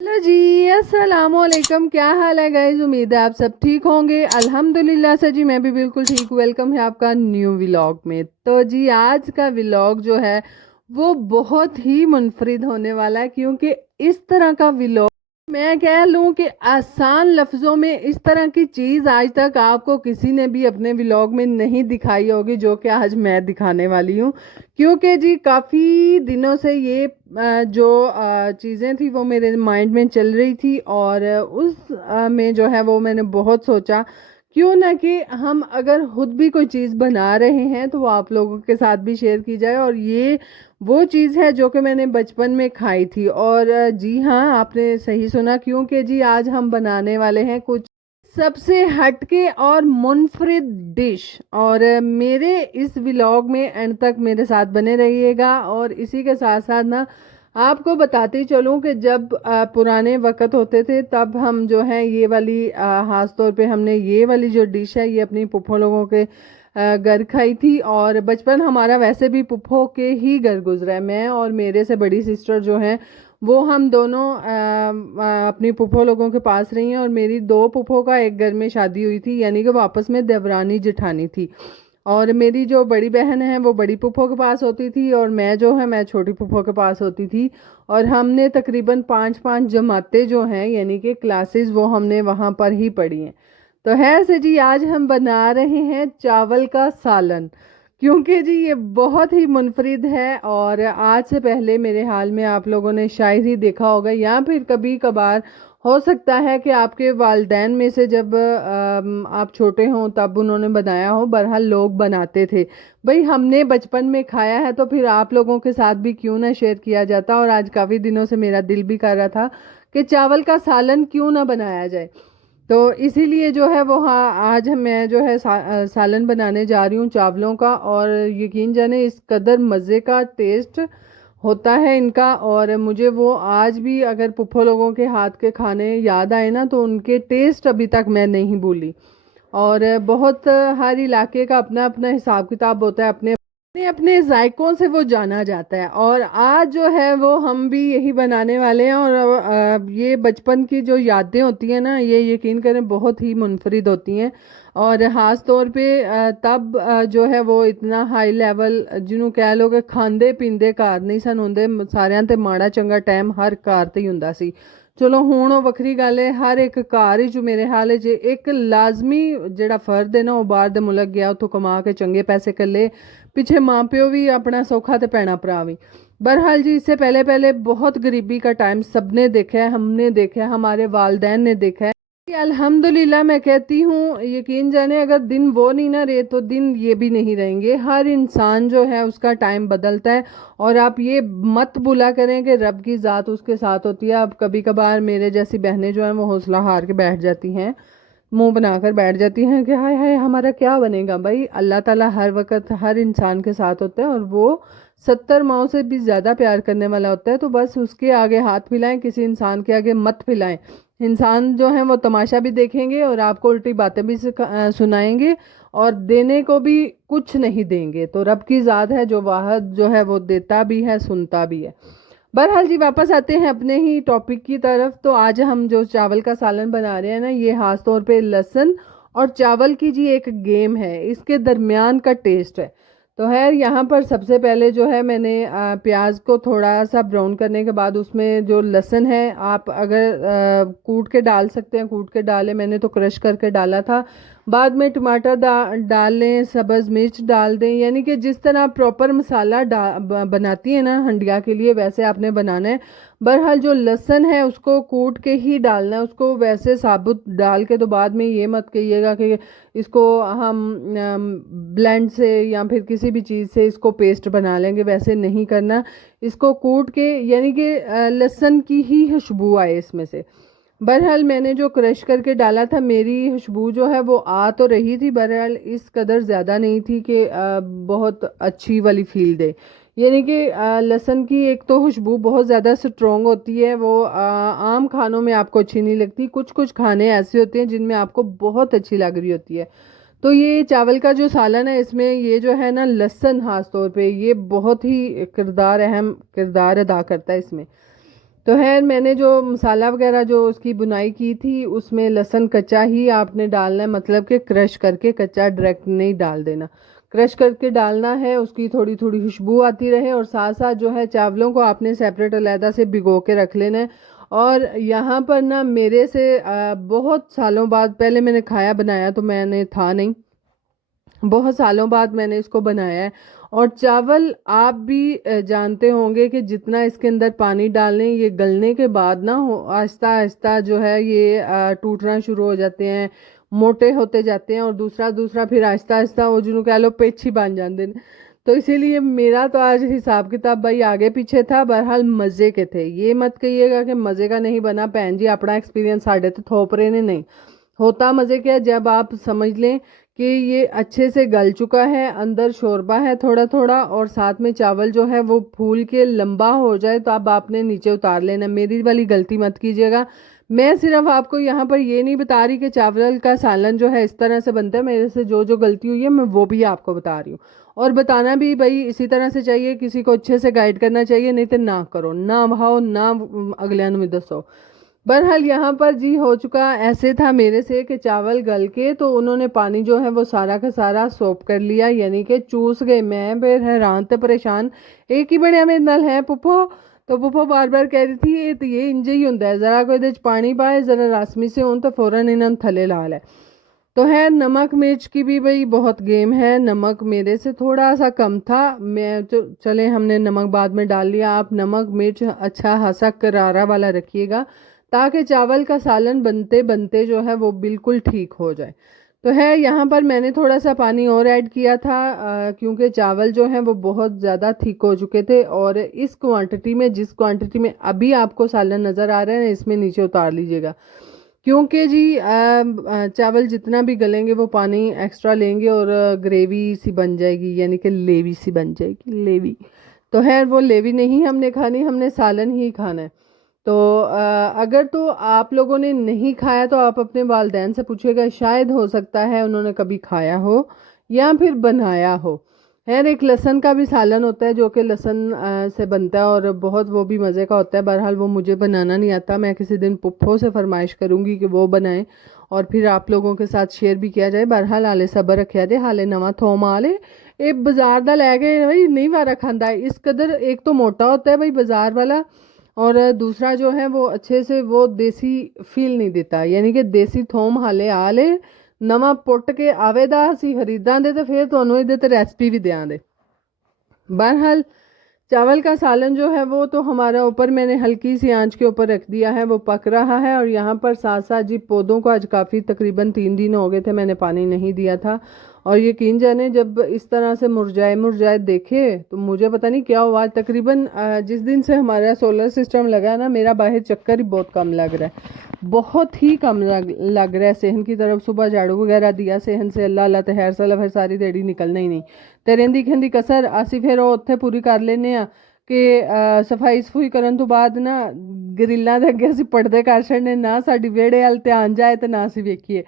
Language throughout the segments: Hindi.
हेलो जी। अस्सलाम वालेकुम। क्या हाल है गाइज? उम्मीद है आप सब ठीक होंगे। अल्हम्दुलिल्लाह से जी मैं भी बिल्कुल ठीक हूँ। वेलकम है आपका न्यू व्लॉग में। तो जी आज का व्लॉग जो है वो बहुत ही मुनफरिद होने वाला है, क्योंकि इस तरह का व्लॉग मैं कह लूँ कि आसान लफ्ज़ों में इस तरह की चीज़ आज तक आपको किसी ने भी अपने व्लॉग में नहीं दिखाई होगी जो कि आज मैं दिखाने वाली हूँ। क्योंकि जी काफ़ी दिनों से ये जो चीज़ें थी वो मेरे माइंड में चल रही थी, और उस में जो है वो मैंने बहुत सोचा क्यों ना कि हम अगर खुद भी कोई चीज़ बना रहे हैं तो वो आप लोगों के साथ भी शेयर की जाए। और ये वो चीज़ है जो कि मैंने बचपन में खाई थी। और जी हाँ, आपने सही सुना, क्योंकि जी आज हम बनाने वाले हैं कुछ सबसे हटके और मुनफरिद डिश। और मेरे इस व्लॉग में एंड तक मेरे साथ बने रहिएगा। और इसी के साथ साथ ना आपको बताती चलूं कि जब पुराने वक्त होते थे तब हम जो है ये वाली खास तौर पे हमने ये वाली जो डिश है ये अपनी पुप्पो लोगों के घर खाई थी। और बचपन हमारा वैसे भी पुप्पो के ही घर गुजरा है। मैं और मेरे से बड़ी सिस्टर जो है वो हम दोनों अपनी पुप्पो लोगों के पास रही हैं। और मेरी दो पुप्पो का एक घर में शादी हुई थी, यानी कि वो आपस में देवरानी जेठानी थी। और मेरी जो बड़ी बहन है वो बड़ी पुप्पो के पास होती थी, और मैं जो है मैं छोटी पुप्पो के पास होती थी। और हमने तकरीबन पाँच पाँच जमातें जो हैं यानी कि क्लासेस वो हमने वहाँ पर ही पढ़ी हैं। तो है से जी आज हम बना रहे हैं चावल का सालन, क्योंकि जी ये बहुत ही मुनफरिद है। और आज से पहले मेरे हाल में आप लोगों ने शायद ही देखा होगा, या फिर कभी कभार हो सकता है कि आपके वालदैन में से जब आप छोटे हों तब उन्होंने बनाया हो। बहरहाल लोग बनाते थे। भाई हमने बचपन में खाया है तो फिर आप लोगों के साथ भी क्यों ना शेयर किया जाता। और आज काफ़ी दिनों से मेरा दिल भी कर रहा था कि चावल का सालन क्यों ना बनाया जाए। तो इसीलिए जो है वो हाँ आज मैं जो है सालन बनाने जा रही हूँ चावलों का। और यकीन जाने इस कदर मज़े का टेस्ट होता है इनका। और मुझे वो आज भी अगर पुप्पो लोगों के हाथ के खाने याद आए ना तो उनके टेस्ट अभी तक मैं नहीं भूली। और बहुत हर इलाके का अपना अपना हिसाब किताब होता है, अपने अपने अपने जायकों से वो जाना जाता है। और आज जो है वो हम भी यही बनाने वाले हैं। और ये बचपन की जो यादें होती हैं ना ये यकीन करें बहुत ही मुनफरिद होती हैं। और ख़ास तौर पे तब जो है वो इतना हाई लेवल ਜਿਹਨੂੰ कह लो कि खांदे पींदे घर नहीं सन ਹੁੰਦੇ, ਸਾਰਿਆਂ ਤੇ ਮਾੜਾ ਚੰਗਾ ਟਾਈਮ ਹਰ ਘਰ ਤੇ ਹੀ ਹੁੰਦਾ ਸੀ। ਚਲੋ ਹੁਣ ਉਹ ਵੱਖਰੀ ਗੱਲ ਹੈ, ਹਰ ਇੱਕ ਘਰ ਵਿੱਚ ਮੇਰੇ ਹਾਲ 'ਚ ਇੱਕ ਲਾਜ਼ਮੀ ਜਿਹੜਾ ਫਰਦ ਹੈ ਨਾ ਉਹ ਬਾਹਰ ਦੇ ਮੁਲਕ ਗਿਆ, ਉੱਥੋਂ कमा के चंगे पैसे कले पीछे माँ प्यो भी अपना सौखा ते भैना भरा भी। बहरहाल जी इससे पहले पहले बहुत गरीबी का टाइम सबने देखा है, हमने देखा है, हमारे वालदैन ने देखा है। अल्हम्दुलिल्लाह मैं कहती हूँ, यकीन जाने अगर दिन वो नहीं ना रहे तो दिन ये भी नहीं रहेंगे। हर इंसान जो है उसका टाइम बदलता है। और आप ये मत बुला करें कि रब की ज़ात उसके साथ होती है। अब कभी कभार मेरे जैसी बहनें जो हैं वो हौसला हार के बैठ जाती हैं, मुंह बनाकर बैठ जाती हैं कि हाय हाय हमारा क्या बनेगा। भाई अल्लाह ताला हर वक्त हर इंसान के साथ होता है, और वो 70 माओं से भी ज़्यादा प्यार करने वाला होता है। तो बस उसके आगे हाथ फैलाएं, किसी इंसान के आगे मत फैलाएं। इंसान जो है वो तमाशा भी देखेंगे और आपको उल्टी बातें भी सुनाएंगे, और देने को भी कुछ नहीं देंगे। तो रब की ज़ात है जो वाहद जो है वो देता भी है सुनता भी है। बहरहाल जी वापस आते हैं अपने ही टॉपिक की तरफ। तो आज हम जो चावल का सालन बना रहे हैं ना ये खास तौर पे लहसुन और चावल की जी एक गेम है, इसके दरमियान का टेस्ट है। तो है यहाँ पर सबसे पहले जो है मैंने प्याज को थोड़ा सा ब्राउन करने के बाद उसमें जो लहसुन है आप अगर कूट के डाल सकते हैं, कूट के डालें, मैंने तो क्रश करके डाला था। बाद में टमाटर डाल लें, सब्ज़ मिर्च डाल दें, यानी कि जिस तरह आप प्रॉपर मसाला बनाती है ना हंडिया के लिए वैसे आपने बनाना है। बहरहाल जो लहसुन है उसको कूट के ही डालना है, उसको वैसे साबुत डाल के तो बाद में ये मत कहिएगा कि इसको हम ब्लेंड से या फिर किसी भी चीज़ से इसको पेस्ट बना लेंगे, वैसे नहीं करना। इसको कूट के यानी कि लहसुन की ही खुशबू आए इसमें से। बहरहाल मैंने जो क्रश करके डाला था मेरी खुशबू जो है वो आ तो रही थी, बहरहाल इस कदर ज़्यादा नहीं थी कि बहुत अच्छी वाली फील दे। यानी कि लहसुन की एक तो खुशबू बहुत ज़्यादा स्ट्रॉन्ग होती है, वो आम खानों में आपको अच्छी नहीं लगती। कुछ कुछ खाने ऐसे होते हैं जिनमें आपको बहुत अच्छी लग रही होती है। तो ये चावल का जो सालन है इसमें ये जो है ना लहसुन खास तौर पे ये बहुत ही किरदार अहम किरदार अदा करता है इसमें। तो है मैंने जो मसाला वगैरह जो उसकी बुनाई की थी उसमें लहसुन कच्चा ही आपने डालना है, मतलब कि क्रश करके, कच्चा डायरेक्ट नहीं डाल देना, क्रश करके डालना है। उसकी थोड़ी थोड़ी खुशबू आती रहे और साथ साथ जो है चावलों को आपने सेपरेट अलहदा से भिगो के रख लेना है। और यहाँ पर ना मेरे से बहुत सालों बाद पहले मैंने खाया, बनाया तो मैंने था नहीं, बहुत सालों बाद मैंने इसको बनाया है। और चावल आप भी जानते होंगे कि जितना इसके अंदर पानी डालें ये गलने के बाद ना हो आहिस्ता आहिस्ता जो है ये टूटना शुरू हो जाते हैं, मोटे होते जाते हैं, और दूसरा दूसरा फिर आहिस्ता आहिस्ता वो जिन्हों कह लो पेछी बन जाते हैं। तो इसीलिए मेरा तो आज हिसाब किताब भाई आगे पीछे था, बहरहाल मज़े के थे। ये मत कहिएगा कि मज़े का नहीं बना, भैन जी अपना एक्सपीरियंस साढ़े तो थोप रहे ने नहीं होता। मज़े क्या, जब आप समझ लें कि ये अच्छे से गल चुका है, अंदर शोरबा है थोड़ा थोड़ा, और साथ में चावल जो है वो फूल के लंबा हो जाए तो अब आपने नीचे उतार लेना। मेरी वाली गलती मत कीजिएगा। मैं सिर्फ आपको यहाँ पर ये नहीं बता रही कि चावल का सालन जो है इस तरह से बनता है, मेरे से जो जो गलती हुई है मैं वो भी आपको बता रही हूँ। और बताना भी भाई इसी तरह से चाहिए, किसी को अच्छे से गाइड करना चाहिए, नहीं तो ना करो, ना भाओ, ना अगले में दसो। बहरहाल यहाँ पर जी हो चुका ऐसे था मेरे से कि चावल गल के तो उन्होंने पानी जो है वो सारा का सारा सोप कर लिया, यानी कि चूस गए। मैं फिर हैरान ते परेशान, एक ही बनया मेरे नाल है पुप्पो। तो पुप्पो बार बार कह रही थी ये तो ये इंज ही होंगे, जरा कोई दे पानी पाए, जरा रसमी से हो तो फौरन इन्होंने थले ला ले। तो है नमक मिर्च की भी भाई बहुत गेम है, नमक मेरे से थोड़ा सा कम था, मैं तो चले हमने नमक बाद में डाल लिया। आप नमक मिर्च अच्छा हंसा करारा वाला रखिएगा ताकि चावल का सालन बनते बनते जो है वो बिल्कुल ठीक हो जाए। तो है यहाँ पर मैंने थोड़ा सा पानी और ऐड किया था क्योंकि चावल जो है वो बहुत ज़्यादा थिक हो चुके थे। और इस क्वांटिटी में, जिस क्वांटिटी में अभी आपको सालन नज़र आ रहा है ना, इसमें नीचे उतार लीजिएगा, क्योंकि जी चावल जितना भी गलेंगे वो पानी एक्स्ट्रा लेंगे और ग्रेवी सी बन जाएगी, यानी कि लेवी सी बन जाएगी, लेवी। तो है वो लेवी नहीं हमने खानी, हमने सालन ही खाना है। तो अगर तो आप लोगों ने नहीं खाया तो आप अपने वालिदैन से पूछिएगा, शायद हो सकता है उन्होंने कभी खाया हो या फिर बनाया हो। खैर एक लहसुन का भी सालन होता है जो कि लहसुन से बनता है और बहुत वो भी मज़े का होता है। बहरहाल वो मुझे बनाना नहीं आता, मैं किसी दिन पुप्पो से फरमाइश करूँगी कि वो बनाएं और फिर आप लोगों के साथ शेयर भी किया जाए। बहरहाल हाले सबर रखा जाए, हाले नवा थोम आले ये बाजार दा लैके भाई नहीं वारा खांदा है इस कदर। एक तो मोटा होता है भाई बाजार वाला, और दूसरा जो है वो अच्छे से वो देसी फील नहीं देता, यानी कि देसी थोम हाले आले नवा पुट के आवेदा ਅਸੀਂ ਖਰੀਦਾਂ ਦੇ ਤੇ ਫਿਰ ਤੁਹਾਨੂੰ ਇਹਦੇ ਤੇ रेसिपी भी देंगे। बहरहाल चावल का सालन जो है वो तो हमारा ऊपर मैंने हल्की सी आंच के ऊपर रख दिया है, वो पक रहा है। और यहाँ पर साथ साथ जी पौधों को आज काफ़ी तकरीबन 3 दिन हो गए थे मैंने पानी नहीं दिया था, और यकीन जाने जब इस तरह से मुरझाए मुरझाए देखे तो मुझे पता नहीं क्या हुआ। तकरीबन जिस दिन से हमारा सोलर सिस्टम लगा है ना, मेरा बाहर चक्कर ही बहुत कम लग रहा है, बहुत ही कम लग रहा है। सेहन की तरफ सुबह झाड़ू वगैरह दिया सेहन से, अल्लाह अल्लाह तहर सला फिर सारी देड़ी निकलना ही नहीं। ਤੇ ਰਹਿੰਦੀ ਖੰਦੀ ਕਸਰ ਅਸੀਂ ਫਿਰ ਉਹ ਉੱਥੇ ਪੂਰੀ ਕਰ ਲੈਨੇ ਆ कि सफाई सफूई ਕਰਨ ਤੋਂ ਬਾਅਦ ਨਾ ਗਰਿੱਲਾਂ ਦੇ ਅੱਗੇ ਅਸੀਂ ਪਰਦੇ ਕਰ ਛੱਡਨੇ, ना साड़ी वेड़े वाल ध्यान जाए तो ना ਅਸੀਂ ਵੇਖੀਏ।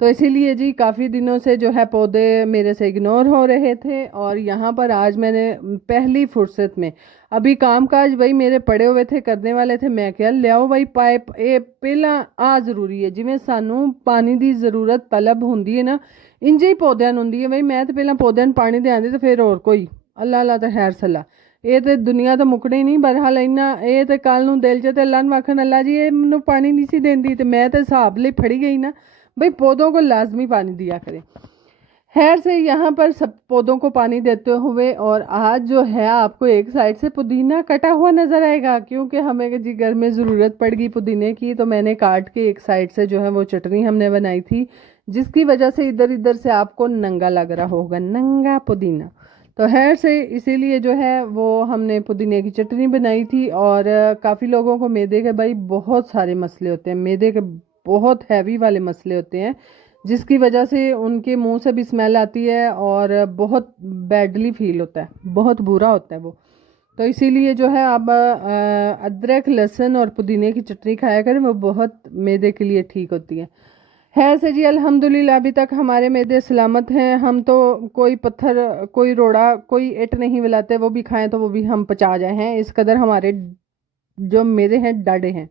तो इसीलिए जी काफ़ी दिनों से जो है पौधे मेरे से इग्नोर हो रहे थे, और यहाँ पर आज मैंने पहली फुर्सत में, अभी काम काज भाई मेरे पड़े हुए थे करने वाले थे, मैं क्या लियाओ भाई पाइप, ये पहला आ ज़रूरी है जिमें सानू पानी की ज़रूरत तलब होंगी है ना, इंजे ही पौधों होंगी है। भाई मैं तो पहला पौधों पानी देंदी तो फिर और कोई अल्लाह अल्लाह तो खैर सला, ये तो दुनिया तो मुकनी नहीं। बहरहाल इन्ना ये तो कल नूं दिल च अल्लाह नूं आखन अल्लाह जी ये मैनू पानी नहीं सी देंदी, तो मैं तो हिसाब ले फड़ी गई ना, भाई पौधों को लाजमी पानी दिया करें। खैर से यहाँ पर सब पौधों को पानी देते हुए, और आज जो है आपको एक साइड से पुदीना कटा हुआ नज़र आएगा क्योंकि हमें जी घर में ज़रूरत पड़ गई पुदीने की, तो मैंने काट के एक साइड से जो है वो चटनी हमने बनाई थी, जिसकी वजह से इधर इधर से आपको नंगा लग रहा होगा, नंगा पुदीना। तो खैर से इसीलिए जो है वो हमने पुदीने की चटनी बनाई थी। और काफ़ी लोगों को मैदे के भाई बहुत सारे मसले होते हैं, मैदे के बहुत हैवी वाले मसले होते हैं, जिसकी वजह से उनके मुंह से भी स्मेल आती है और बहुत बैडली फील होता है, बहुत बुरा होता है वो। तो इसीलिए जो है अब अदरक लहसुन और पुदीने की चटनी खाया करें, वो बहुत मैदे के लिए ठीक होती है। खैर से जी अल्हम्दुलिल्लाह अभी तक हमारे मैदे सलामत हैं, हम तो कोई पत्थर कोई रोड़ा कोई ईंट नहीं मिलाते, वो भी खाएं तो वो भी हम पचा जाए हैं, इस कदर हमारे जो मेरे हैं डाढ़े हैं।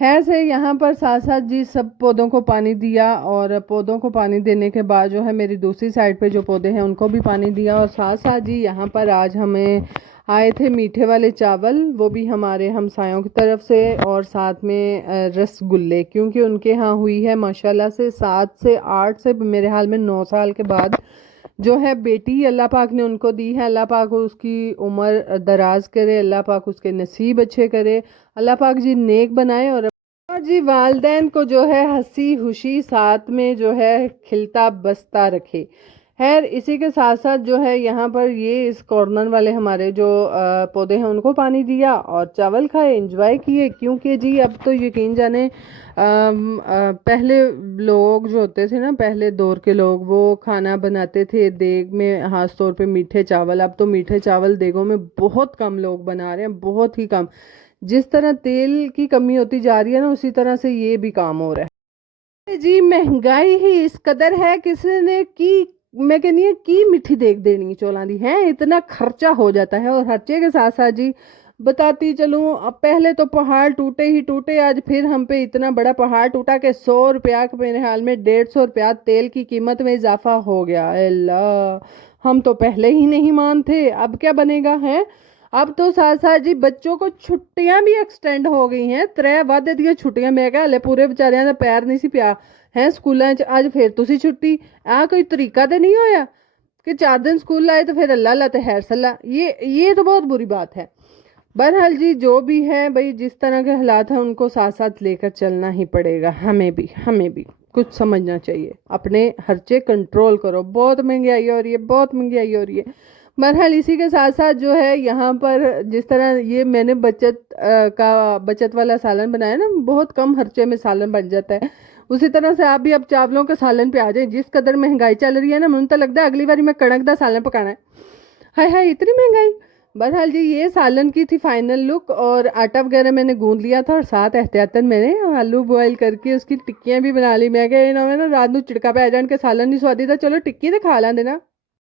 है से यहाँ पर साथ साथ जी सब पौधों को पानी दिया, और पौधों को पानी देने के बाद जो है मेरी दूसरी साइड पे जो पौधे हैं उनको भी पानी दिया। और साथ साथ जी यहाँ पर आज हमें आए थे मीठे वाले चावल, वो भी हमारे हमसायों की तरफ से, और साथ में रसगुल्ले, क्योंकि उनके यहाँ हुई है माशाल्लाह से 7 से 8 से मेरे हाल में 9 साल के बाद जो है बेटी अल्लाह पाक ने उनको दी है। अल्लाह पाक उसकी उम्र दराज करे, अल्लाह पाक उसके नसीब अच्छे करे, अल्लाह पाक जी नेक बनाए, और जी वालदैन को जो है हंसी खुशी साथ में जो है खिलता बसता रखे। खैर इसी के साथ साथ जो है यहाँ पर ये इस कॉर्नर वाले हमारे जो पौधे हैं उनको पानी दिया और चावल खाए, एंजॉय किए, क्योंकि जी अब तो यकीन जाने पहले लोग जो होते थे ना, पहले दौर के लोग, वो खाना बनाते थे देग में, खास तौर पे मीठे चावल। अब तो मीठे चावल देगों में बहुत कम लोग बना रहे हैं, बहुत ही कम। जिस तरह तेल की कमी होती जा रही है ना, उसी तरह से ये भी काम हो रहा है जी। महंगाई ही इस कदर है, किसी ने की, मैं कहनी है की मिठी देख देनी चौलां दी है, इतना खर्चा हो जाता है। और खर्चे के साथ साथ जी बताती चलूं, अब पहले तो पहाड़ टूटे ही टूटे, आज फिर हम पे इतना बड़ा पहाड़ टूटा कि 100 रुपया के मेरे हाल में 150 रुपया तेल की कीमत में इजाफा हो गया। अल्लाह, हम तो पहले ही नहीं मानते, अब क्या बनेगा है। अब तो साथ साथ जी बच्चों को छुट्टियां भी एक्सटेंड हो गई हैं, 3 दियां छुट्टियां, मैं क्या हले पूरे बेचारियां दा पैर नहीं सी पिया है स्कूलों च, अज फिर तुसी छुट्टी। आ कोई तरीका तो नहीं होया कि 4 दिन स्कूल लाए तो फिर अल्लाह अल्लाह ते खैर सल्ला, ये तो बहुत बुरी बात है। बहरहाल जी जो भी है भाई, जिस तरह के हालात हैं उनको साथ साथ लेकर चलना ही पड़ेगा। हमें भी कुछ समझना चाहिए, अपने खर्चे कंट्रोल करो, बहुत महंगाई हो रही है, बहुत महंगाई हो रही है। बहरहाल इसी के साथ साथ जो है यहाँ पर जिस तरह ये मैंने बचत वाला सालन बनाया ना, बहुत कम खर्चे में सालन बन जाता है, उसी तरह से आप भी अब चावलों के सालन पे आ जाए। जिस कदर महंगाई चल रही है ना, मुझे तो लगता है अगली बार मैं कणक का सालन पकाना है। हाय हाय इतनी महंगाई। बहरहाल जी ये सालन की थी फाइनल लुक, और आटा वगैरह मैंने गूंद लिया था, और साथ एहतियातन मैंने आलू बॉयल करके उसकी टिक्कियां भी बना ली। मैं क्या इन्होंने ना रात को चिड़का पे आ जान के सालन नहीं स्वादी था, चलो टिक्की तो खा लेंदे ना।